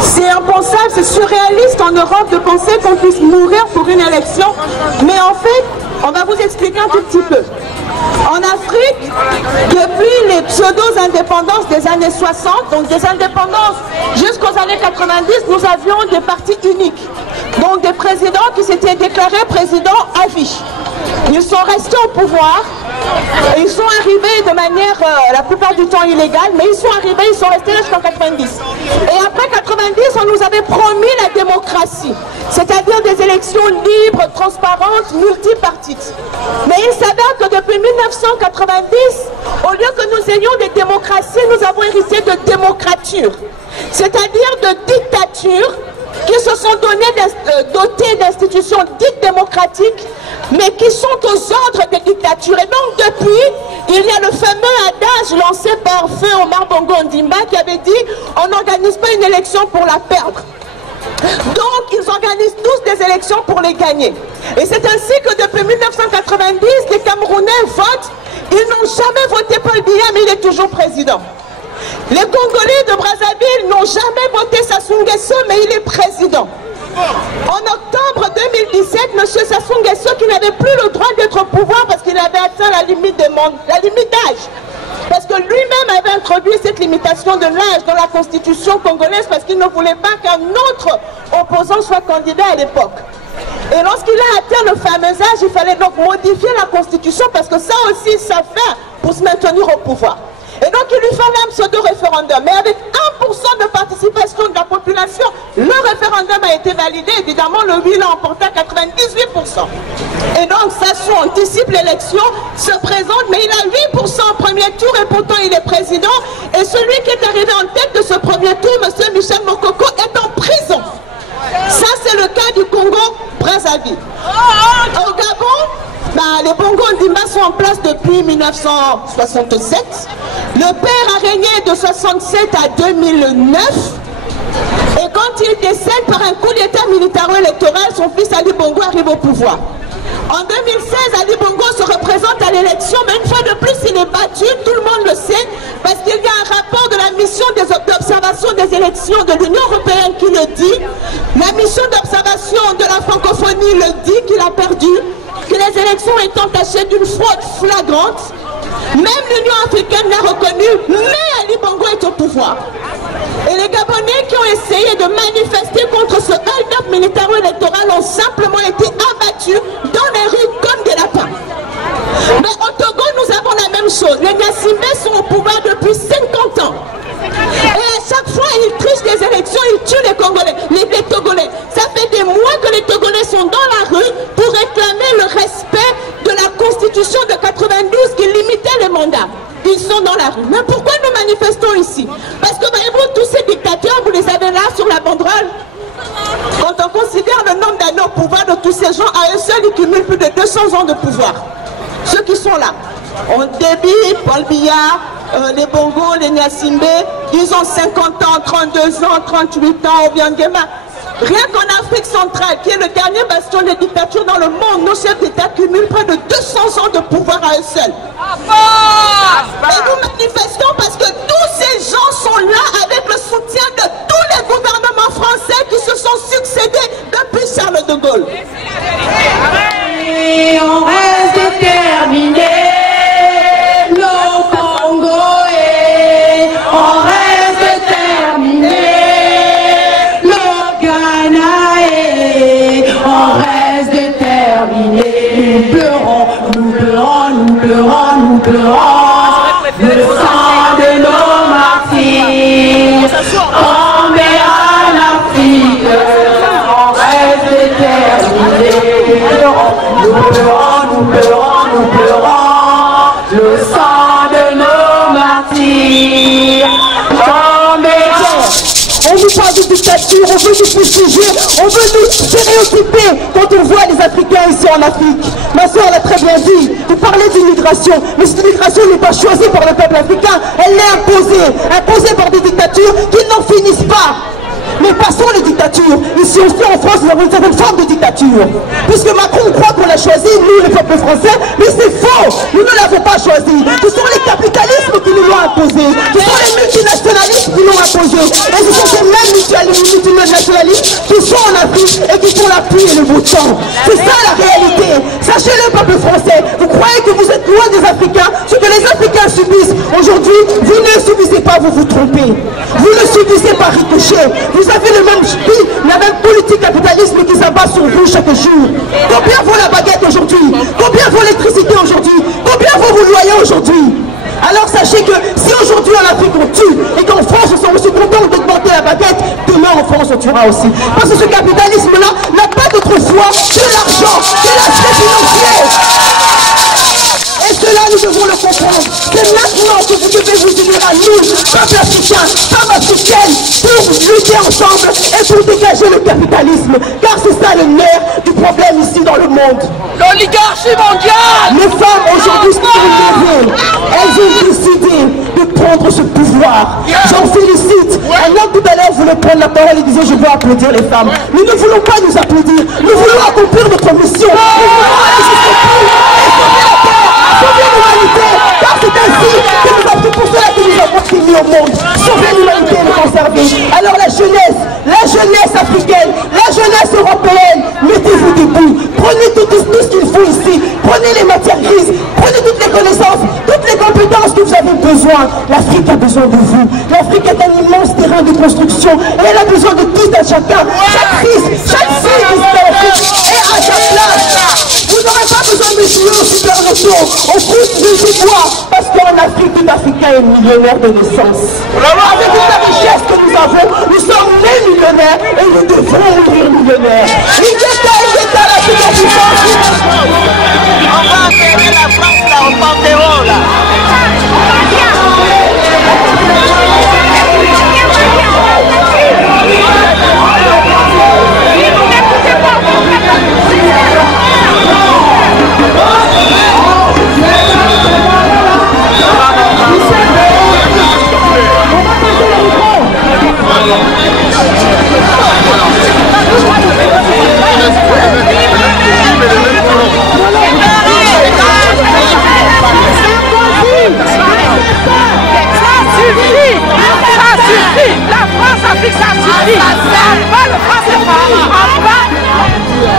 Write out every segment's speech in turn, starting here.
C'est impensable, c'est surréaliste en Europe de penser qu'on puisse mourir pour une élection. Mais en fait, on va vous expliquer un tout petit peu. En Afrique, depuis les pseudo-indépendances des années 60, donc des indépendances jusqu'aux années 90, nous avions des partis uniques. Donc des présidents qui s'étaient déclarés présidents à vie. Ils sont restés au pouvoir et ils sont arrivés de manière, la plupart du temps illégale, mais ils sont arrivés, ils sont restés jusqu'en 90. Et après 90, on nous avait promis la démocratie, c'est-à-dire des élections libres, transparentes, multipartites. Mais il s'avère que depuis 1990, au lieu que nous ayons des démocraties, nous avons hérité de démocrature, c'est-à-dire de dictature, qui se sont dotés d'institutions dites démocratiques, mais qui sont aux ordres des dictatures. Et donc depuis, il y a le fameux adage lancé par Feu Omar Bongo Ondimba qui avait dit « on n'organise pas une élection pour la perdre ». Donc ils organisent tous des élections pour les gagner. Et c'est ainsi que depuis 1990, les Camerounais votent. Ils n'ont jamais voté Paul Biya, mais il est toujours président. Les Congolais de Brazzaville n'ont jamais voté Sassou Nguesso, mais il est président. En octobre 2017, M. Sassou Nguesso, qui n'avait plus le droit d'être au pouvoir parce qu'il avait atteint la limite d'âge, parce que lui-même avait introduit cette limitation de l'âge dans la constitution congolaise parce qu'il ne voulait pas qu'un autre opposant soit candidat à l'époque. Et lorsqu'il a atteint le fameux âge, il fallait donc modifier la constitution parce que ça aussi, ça fait pour se maintenir au pouvoir. Et donc il lui fallait un pseudo-référendum. Mais avec 1% de participation de la population, le référendum a été validé. Évidemment, le oui l'a emporté à 98%. Et donc Sassou anticipe l'élection, se présente, mais il a 8% au premier tour et pourtant il est président. Et celui qui est arrivé en tête de ce premier tour, M. Michel Mokoko, est en prison. Ça, c'est le cas du Congo-Brazzaville. Au Gabon, les Bongo Ondimba sont en place depuis 1967. Le père a régné de 1967 à 2009. Et quand il décède par un coup d'état militaro-électoral, son fils Ali Bongo arrive au pouvoir. En 2016, Ali Bongo se représente à l'élection, mais une fois de plus, il est battu, tout le monde le sait, parce qu'il y a un rapport de la mission d'observation des élections de l'Union européenne qui le dit, la mission d'observation de la francophonie le dit qu'il a perdu, que les élections étant tachées d'une fraude flagrante. Même l'Union africaine l'a reconnu, mais Ali Bongo est au pouvoir. Et les Gabonais qui ont essayé de manifester contre ce hold-up militaro-électoral ont simplement été abattus dans les rues comme des lapins. Mais au Togo, nous avons la même chose. Les Gnassingbé sont au pouvoir depuis 50 ans. Et à chaque fois, ils trichent des élections, ils tuent les Congolais, les Togolais. Ça fait des mois que les Togolais sont dans la rue pour réclamer le respect de la Constitution de 92 qui limitait les mandats. Ils sont dans la rue. Mais pourquoi nous manifestons ici? Parce que voyez-vous, tous ces dictateurs, vous les avez là sur la banderole. Quand on considère le nombre d'années au pouvoir de tous ces gens, à eux seuls, ils cumulent plus de 200 ans de pouvoir. Ceux qui sont là. On débit, Paul Biya, les Bongo, les Gnassingbé, ils ont 50 ans, 32 ans, 38 ans, Obiangema. Rien qu'en Afrique centrale, qui est le dernier bastion des dictatures dans le monde, nos chefs d'État cumulent près de 200 ans de pouvoir à eux seuls. Et nous manifestons parce que tous ces gens sont là avec le soutien de tous les gouvernements français qui se sont succédés depuis Charles de Gaulle. Et on reste déterminés. Nous pleurons le sang de nos martyrs. On met à l'Afrique, on reste déterminés. Nous pleurons. pleurons, le sang de nos martyrs. On nous parle de dictature, on veut nous préjuger, on veut nous stéréotyper quand on voit les Africains ici en Afrique. Ma soeur l'a très bien dit, vous parlez d'immigration, mais cette immigration n'est pas choisie par le peuple africain, elle est imposée par des dictatures qui n'en finissent pas. Mais passons les dictatures. Ici aussi en France, nous avons une certaine forme de dictature. Puisque Macron croit qu'on l'a choisi, nous, le peuple français, mais c'est faux. Nous ne l'avons pas choisi. Ce sont les capitalismes qui nous l'ont imposé. Ce sont les multinationalistes qui l'ont imposé. Et ce sont ces mêmes multinationalistes qui sont en Afrique et qui font la pluie et le beau temps. C'est ça la réalité. Sachez-le, peuple français. Vous croyez que vous êtes loin des Africains. Ce que les Africains subissent aujourd'hui, vous ne subissez pas, vous vous trompez. Vous ne subissez pas ricochet. Vous avez le même prix, la même politique capitalisme qui s'abat sur vous chaque jour. Combien vaut la baguette aujourd'hui? Combien vaut l'électricité aujourd'hui? Combien vaut vos loyers aujourd'hui? Alors sachez que si aujourd'hui en Afrique on tue et qu'en France on sont aussi contents d'augmenter la baguette, demain en France on tuera aussi. Parce que ce capitalisme-là n'a pas d'autre foi que l'argent, que l'aspect financier. Et cela, nous devons le comprendre. C'est maintenant que vous devez vous unir à nous, peuple africain, femmes africaines, pour lutter ensemble et pour dégager le capitalisme. Car c'est ça le nerf du problème ici dans le monde. L'oligarchie mondiale! Les femmes aujourd'hui sont levées. Elles ont décidé de prendre ce pouvoir. J'en félicite. Un homme tout à l'heure voulait prendre la parole et disait je veux applaudir les femmes. Nous ne voulons pas nous applaudir. Nous voulons accomplir notre mission. Nous voulons aller jusqu'au bout et sauver la terre. Sauver l'humanité, car c'est ainsi que nous avons pour cela que nous avons été mis au monde. Sauver l'humanité et le conserver. Alors la jeunesse africaine, la jeunesse européenne, mettez-vous debout. Prenez tout ce qu'il faut ici. Prenez les matières grises, prenez toutes les connaissances, toutes les compétences que vous avez besoin. L'Afrique a besoin de vous. L'Afrique est un immense terrain de construction et elle a besoin de tout un chacun. Chaque fils, chaque fille qui est en Afrique est à sa place. Vous n'aurez pas besoin de jouer au super loto, au foot du bois, parce qu'en Afrique, tout Africain est millionnaire de naissance. Avec toute la richesse que nous avons, nous sommes nés millionnaires et nous devons mourir millionnaires. La plus grande puissance. On va enterrer la France là, au Panthéon là.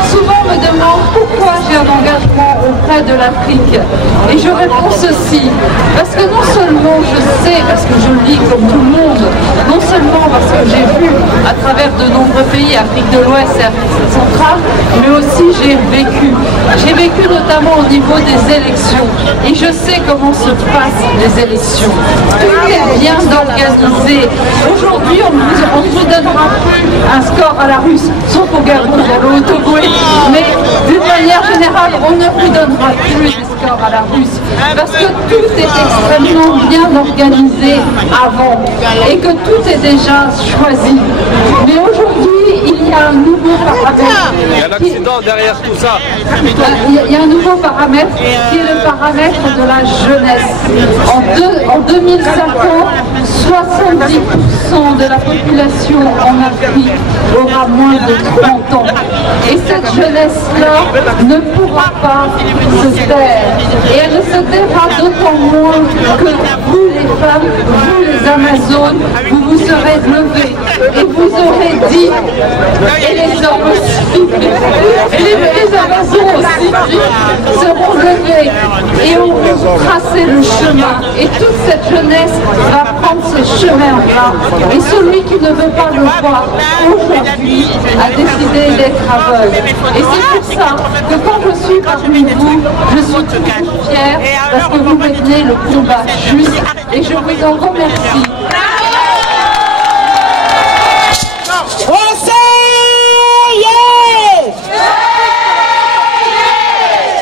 Souvent on me demande pourquoi j'ai un engagement auprès de l'Afrique. Et je réponds ceci, parce que non seulement je sais, parce que je lis comme tout le monde, non seulement parce que j'ai vu à travers de nombreux pays, Afrique de l'Ouest et Afrique centrale, mais aussi j'ai vécu. J'ai vécu notamment au niveau des élections. Et je sais comment se passent les élections. Tout est bien organisé. Aujourd'hui, on ne vous donnera plus un score à la russe, sauf au Gabon, au Togo. Mais d'une manière générale, on ne vous donnera plus des scores à la russe. Parce que tout est extrêmement bien organisé avant. Et que tout est déjà choisi. Mais aujourd'hui, il y a un nouveau paramètre. Il y a un accident derrière tout ça. Il y a un nouveau paramètre qui est le paramètre de la jeunesse. En 2050, 70% de la population en Afrique aura moins de 30 ans. Et cette jeunesse-là ne pourra pas se taire. Et elle ne se taira d'autant moins que vous, les femmes, vous, les Amazones, vous vous serez levés et vous aurez dit, et les hommes aussi, et les Amazones aussi seront levés et auront tracé le chemin. Et toute cette jeunesse va prendre ce chemin-là. Et celui qui ne veut pas le voir aujourd'hui a décidé d'être aveugle. Et c'est pour ça que quand je suis parmi vous, je suis toujours fière parce que vous menez le combat juste et je vous en remercie.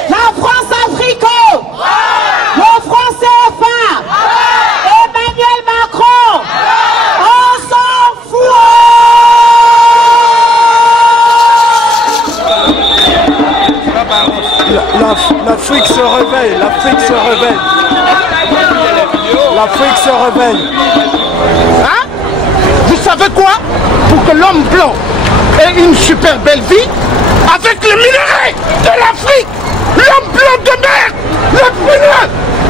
La France a L'Afrique se réveille, l'Afrique se réveille. L'Afrique se réveille. Hein? Vous savez quoi? Pour que l'homme blanc ait une super belle vie, avec les minerais de l'Afrique, l'homme blanc de mer, le fumeur,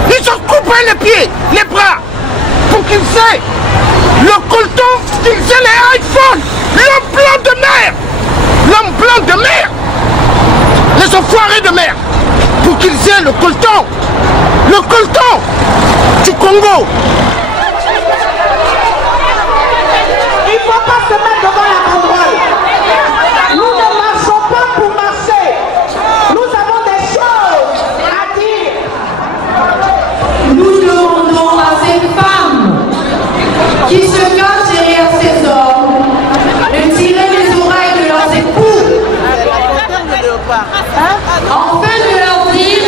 ils ont coupé les pieds, les bras, pour qu'il sait le coltan, qu'il sait les iPhones, l'homme blanc de mer, l'homme blanc de mer, les enfoirés de mer, pour qu'ils aient le coltan du Congo. Il ne faut pas se mettre devant la banderole. Nous ne marchons pas pour marcher. Nous avons des choses à dire. Nous demandons à ces femmes qui se cachent derrière ces hommes de tirer les oreilles de leurs époux, afin de leur dire,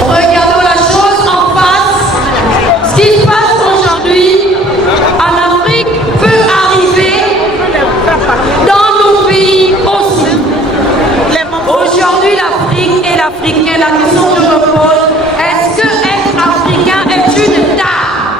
regardons la chose en face, ce qui se passe aujourd'hui en Afrique peut arriver dans nos pays aussi. Aujourd'hui, l'Afrique et l'Africain, la question que je me pose, est-ce que être africain est une tare?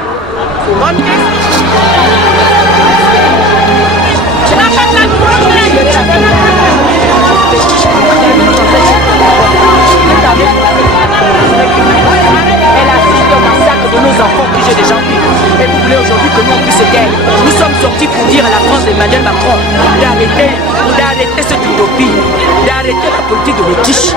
Elle assiste au massacre de nos enfants que j'ai déjà vu. Et vous voulez aujourd'hui que nous puissions gagner. Nous sommes sortis pour dire à la France d'Emmanuel Macron d'arrêter cette utopie, d'arrêter la politique de l'Autriche.